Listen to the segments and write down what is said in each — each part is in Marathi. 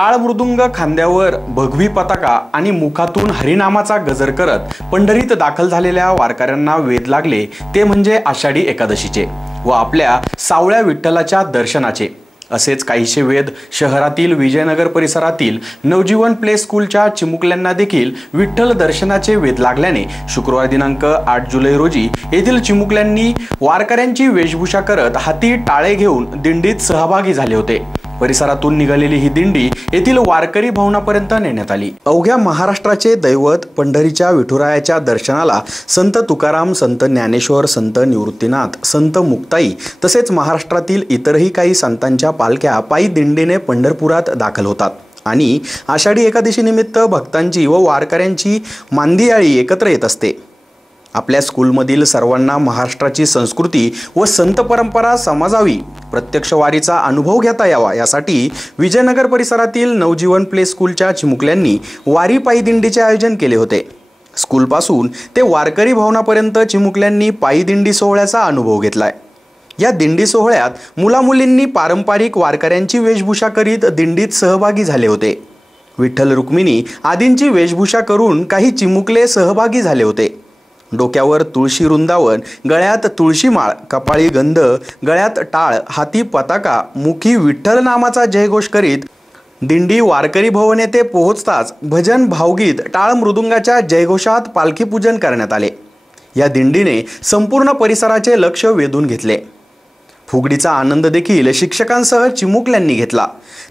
टाळ मृदुंग खांद्यावर भगवी पताका आणि मुखातून हरिनामाचा गजर करत पंढरीत दाखल झालेल्या वारकऱ्यांना वेध लागले ते म्हणजे आषाढी एकादशीचे व आपल्या सावळ्या विठ्ठलाच्या दर्शनाचे। असेच काहीशे वेध शहरातील विजयनगर परिसरातील नवजीवन प्ले स्कूलच्या चिमुकल्यांना देखील विठ्ठल दर्शनाचे वेध लागल्याने शुक्रवार दिनांक 8 जुलै रोजी येथील चिमुकल्यांनी वारकऱ्यांची वेशभूषा करत हाती टाळे घेऊन दिंडीत सहभागी झाले होते। परिसरातून निघालेली ही दिंडी येथील वारकरी भवनापर्यंत नेण्यात आली। अवघ्या महाराष्ट्राचे दैवत पंढरीच्या विठुरायाच्या दर्शनाला संत तुकाराम, संत ज्ञानेश्वर, संत निवृत्तीनाथ, संत मुक्ताई तसेच महाराष्ट्रातील इतरही काही संतांच्या पालख्या पायी दिंडीने पंढरपुरात दाखल होतात आणि आषाढी एकादशी निमित्त भक्तांची व वारकऱ्यांची मांदियाळी एकत्र येत असते। आपल्या स्कूलमधील सर्वांना महाराष्ट्राची संस्कृती व संत परंपरा समजावी, प्रत्यक्ष वारीचा अनुभव घेता यावा यासाठी विजयनगर परिसरातील नवजीवन प्ले स्कूलच्या चिमुकल्यांनी वारी पायी दिंडीचे आयोजन केले होते। स्कूलपासून ते वारकरी भवनापर्यंत चिमुकल्यांनी पायी दिंडी सोहळ्याचा अनुभव घेतलाय। या दिंडी सोहळ्यात मुलामुलींनी पारंपरिक वारकऱ्यांची वेशभूषा करीत दिंडीत सहभागी झाले होते। विठ्ठल रुक्मिणी आदींची वेशभूषा करून काही चिमुकले सहभागी झाले होते। डोक्यावर तुळशी वृंदावन, गळ्यात तुळशी माळ, कपाळी गंध, गळ्यात टाळ, हाती पताका, मुखी विठ्ठल नामाचा जयघोष करीत दिंडी वारकरी भवन येथे पोहोचताच भजन, भावगीत, टाळ मृदुंगाच्या जयघोषात पालखी पूजन करण्यात आले। या दिंडीने संपूर्ण परिसराचे लक्ष वेधून घेतले। फुगडीचा आनंद देखील शिक्षकांसह चिमुकल्यांनी घेतला।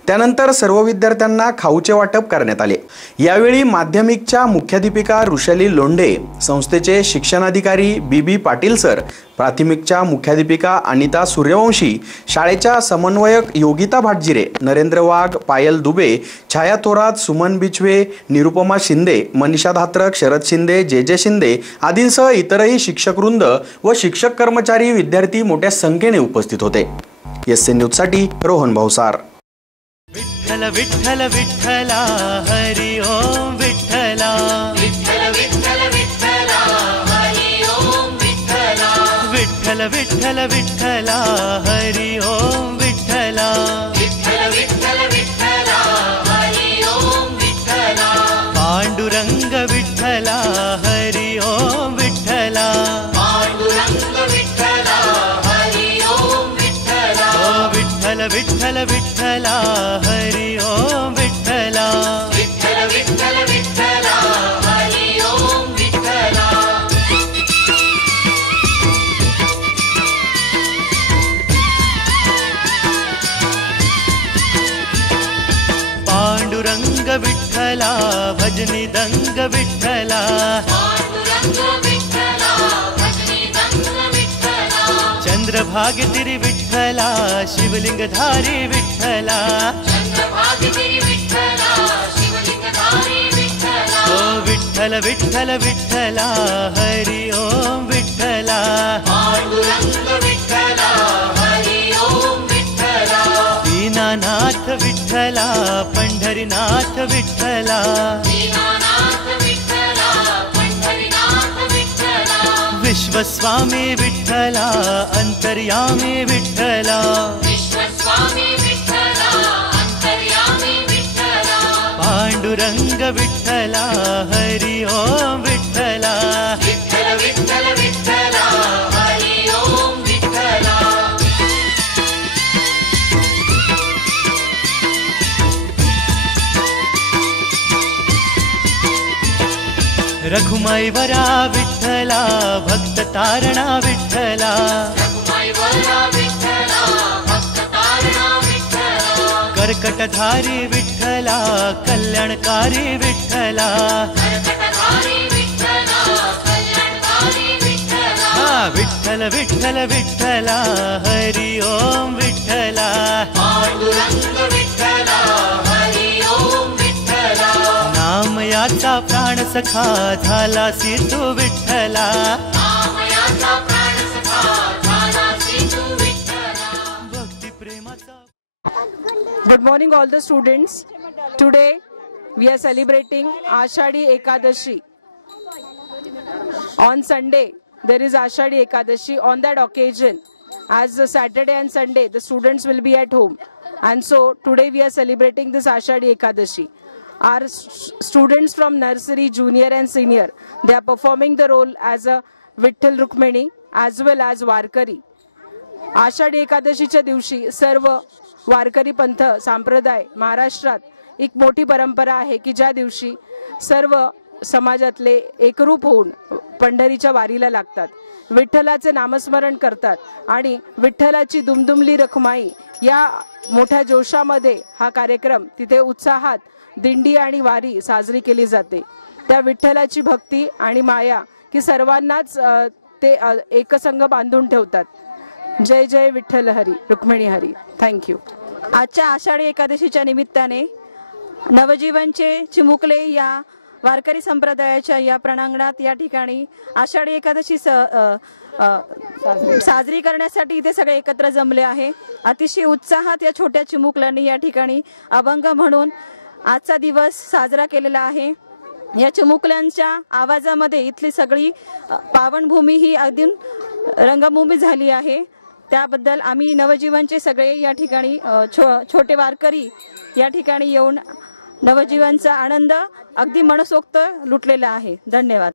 त्यानंतर सर्व विद्यार्थ्यांना खाऊचे वाटप करण्यात आले। यावेळी माध्यमिकच्या मुख्याध्यापिका ऋषाली लोंढे, संस्थेचे शिक्षणाधिकारी बीबी पाटील सर, प्राथमिकच्या मुख्याध्यापिका अनिता सूर्यवंशी, शाळेच्या समन्वयक योगिता भाटजिरे, नरेंद्र वाघ, पायल दुबे, छाया थोरात, सुमन बिचवे, निरुपमा शिंदे, मनीषा धात्रक, शरद शिंदे, जे शिंदे आदींसह इतरही शिक्षकवृंद व शिक्षक कर्मचारी विद्यार्थी मोठ्या संख्येने उपस्थित होते। एसएन न्यूज साठी रोहन भावसार। विठ्ठल विठ्ठल विठ्ठला हरि ओम विठ्ठला, विठ्ठल विठ्ठल विठ्ठला हरि ओम विठ्ठला, विठ्ठल विठ्ठल विठ्ठला हरि ओम विठ्ठला, विठ्ठल विठ्ठल विठ्ठला हरि ओम विठ्ठला, पांडुरंग विठ्ठला हरि ओम विठ्ठला, पांडुरंग विठ्ठला हरि ओम विठ्ठला, विठ्ठल विठ्ठल विठ्ठला हरि ओम विठ्ठला, विठ्ठल विठ्ठल विठ्ठला हरि ओम विठ्ठला। पांडुरंग विठ्ठला भजनी दंग विठ्ठला, पांडुरंग विठ्ठला भजनी दंग विठ्ठला, चंद्रभागेतिरी विठ्ठला शिवलिंगधारी विठ्ठला, चंद्रभागेतिरी विठ्ठला शिवलिंगधारी विठ्ठला, ओ विठ्ठल विठ्ठल विठ्ठला हरि ओम विठ्ठला, पांडुरंग विठ्ठला हरि ओम विठ्ठला, दीनानाथ विठ्ठला पंढरीनाथ विठ्ठला, दीनानाथ विठ्ठला पंढरीनाथ विठ्ठला, विश्वस्वामी विठ्ठला अंतर्यामी विठ्ठला, विश्वस्वामी विठ्ठला अंतर्यामी विठ्ठला, पांडुरंग विठ्ठला हरि ओम विठ्ठला, विठ्ठल विठ्ठल विठ्ठला हरि ओम विठ्ठला। रघुमाई वरा विठ्ठला भक्त तारणा विठ्ठला, रघुमाई वरा विठ्ठला भक्त तारणा विठ्ठला, कर्कटधारी विठ्ठला कल्याणकारी विठ्ठला, कर्कटधारी विठ्ठला कल्याणकारी विठ्ठला, विठ्ठल विठ्ठल विठ्ठला हरि ओम विठ्ठला, पांडुरंग विठ्ठला हरि ओम विठ्ठला, नाम याचा प्राण सखा झाला सी तू विठ्ठला, नाम याचा प्राण सखा झाला सी तू विठ्ठला, भक्ती प्रेमाचा। Good morning all the students. Today we are celebrating Ashadi Ekadashi. On Sunday there is Ashadi Ekadashi. On that occasion, as Saturday and Sunday the students will be at home. And so today we are celebrating this Ashadi Ekadashi. Our students from nursery, junior and senior, they are performing the role as a Vitthal Rukmini as well as Warkari. Ashadhi एकादशीच्या दिवशी सर्व वारकरी पंथ संप्रदाय महाराष्ट्रात एक मोठी परंपरा आहे की ज्या दिवशी सर्व समाजातले एकरूप होऊन पंढरीच्या वारीला लागतात, विठ्ठलाचे नामस्मरण करतात आणि विठ्ठलाची दुमदुमली रखमाई या मोठ्या जोशामध्ये हा कार्यक्रम तिथे उत्साहात दिंडी आणि वारी साजरी केली जाते. त्या विठ्ठलाची भक्ती आणि माया की सर्वांनाच ते एकसंग बांधून ठेवतात. जय जय विठ्ठल हरी, रुक्मिणी हरी. थँक्यू. आजच्या आषाढी एकादशीच्या निमित्ताने नवजीवनचे चिमुकले या वारकरी संप्रदायाच्या या प्रांगणात या ठिकाणी आषाढी एकादशी साजरी करण्यासाठी इथे सगळे एकत्र जमले आहे. अतिशय उत्साहात या छोट्या चिमुकल्यांनी या ठिकाणी अभंग म्हणून आजचा दिवस साजरा केलेला आहे. या चिमुकल्यांच्या आवाजामध्ये इथली सगळी पावनभूमी ही अगदी रंगभूमी झाली आहे. त्याबद्दल आम्ही नवजीवनचे सगळे या ठिकाणी छोटे वारकरी या ठिकाणी येऊन नवजीवनचा आनंद अगदी मनसोक्त लुटलेला आहे. धन्यवाद.